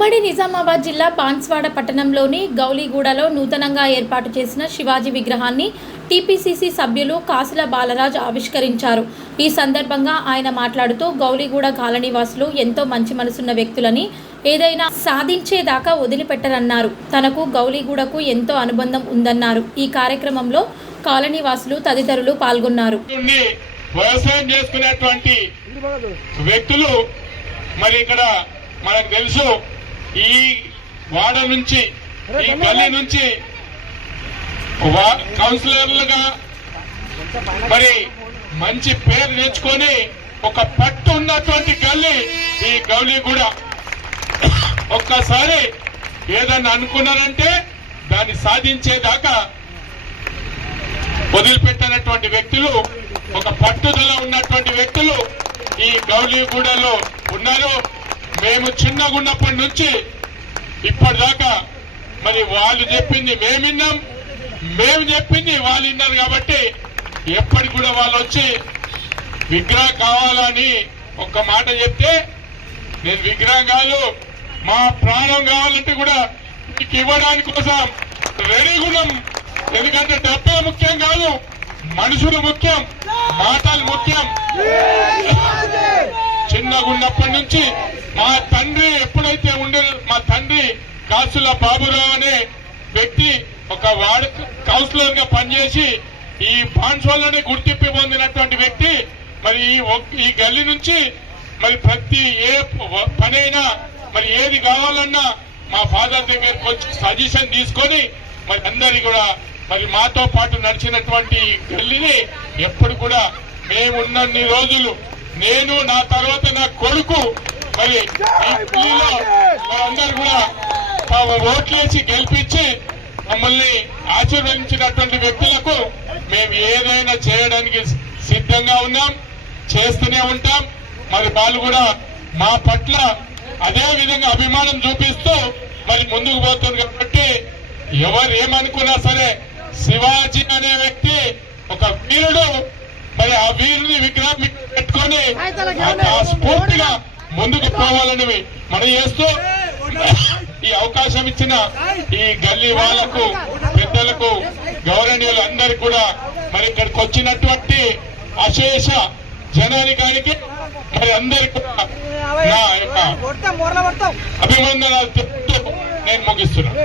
ఉమ్మడి నిజామాబాద్ జిల్లా బాన్స్వాడ పట్టణంలోని గౌలీగూడలో నూతనంగా ఏర్పాటు చేసిన శివాజీ విగ్రహాన్ని టీపీసీసీ సభ్యులు కాసుల బాలరాజ్ ఆవిష్కరించారు. ఈ సందర్భంగా ఆయన మాట్లాడుతూ గౌలీగూడ కాలనీవాసులు ఎంతో మంచి మనసున్న వ్యక్తులని ఏదైనా సాధించేదాకా వదిలిపెట్టరన్నారు. తనకు గౌలీగూడకు ఎంతో అనుబంధం ఉందన్నారు. ఈ కార్యక్రమంలో కాలనీవాసులు తదితరులు పాల్గొన్నారు. వ్యవసాయం చేసుకునేటువంటి వ్యక్తులు మరి ఇక్కడ మనకు తెలుసు ఈ వాడ నుంచి ఈ గల్లీ నుంచి కౌన్సిలర్లుగా మరి మంచి పేరు తెచ్చుకొని ఒక పట్టు ఉన్నటువంటి గల్లీ ఈ గౌలీ కూడా. ఒక్కసారి ఏదన్నా అనుకున్నారంటే దాన్ని సాధించేదాకా వదిలిపెట్టినటువంటి వ్యక్తులు ఒక పట్టుదల ఉన్నటువంటి వ్యక్తులు ఈ గౌలీగూడలో ఉన్నారు. మేము చిన్నగా ఉన్నప్పటి నుంచి ఇప్పటిదాకా మరి వాళ్ళు చెప్పింది మేము విన్నాం. మేము చెప్పింది వాళ్ళు విన్నారు కాబట్టి ఎప్పటికి కూడా వాళ్ళు వచ్చి విగ్రహం కావాలని ఒక్క మాట చెప్తే నేను విగ్రహం కాదు మా ప్రాణం కావాలంటే కూడా మీకు ఇవ్వడానికి కోసం రెడీగా గుణం ఎందుకంటే డబ్బే ముఖ్యం కాదు మనుషులు ముఖ్యం మాటలు ముఖ్యం. చిన్నగా ఉన్నప్పటి నుంచి మా తండ్రి ఎప్పుడైతే ఉండే మా తండ్రి కాసుల బాబురావు అనే వ్యక్తి ఒక వార్డు కౌన్సిలర్గా పనిచేసి ఈ బాన్సోల్లోనే గుర్తింపు పొందినటువంటి వ్యక్తి మరి ఈ ఈ గల్లీ నుంచి మరి ప్రతి ఏ పనైనా మరి ఏది కావాలన్నా మా ఫాదర్ దగ్గరకు వచ్చి సజెషన్ తీసుకొని మరి అందరి కూడా మరి మాతో పాటు నడిచినటువంటి గల్లీని ఎప్పుడు కూడా మేమున్నన్ని రోజులు నేను నా తర్వాత నా కొడుకు మరి ఈ గల్లీలో మనందరూ కూడా తాము ఓట్లేసి గెలిపించి మమ్మల్ని ఆశీర్వదించినటువంటి వ్యక్తులకు మేము ఏదైనా చేయడానికి సిద్ధంగా ఉన్నాం చేస్తూనే ఉంటాం. మరి వాళ్ళు కూడా మా పట్ల అదే విధంగా అభిమానం చూపిస్తూ మరి ముందుకు పోతుంది కాబట్టి ఎవరు ఏమనుకున్నా సరే శివాజీ అనే వ్యక్తి ఒక వీరుడు. మరి ఆ వీరుని విగ్రహం ఆ స్ఫూర్తిగా ముందుకు పోవాలని మనం చేస్తూ ఈ అవకాశం ఇచ్చిన ఈ గల్లీ వాళ్ళకు పెద్దలకు గౌరవనీయులు అందరికి కూడా మరి ఇక్కడికి వచ్చినటువంటి అశేష జనానికానికి మరి అందరికి నా యొక్క అభివందనాలు చెప్తూ నేను ముగిస్తున్నాను.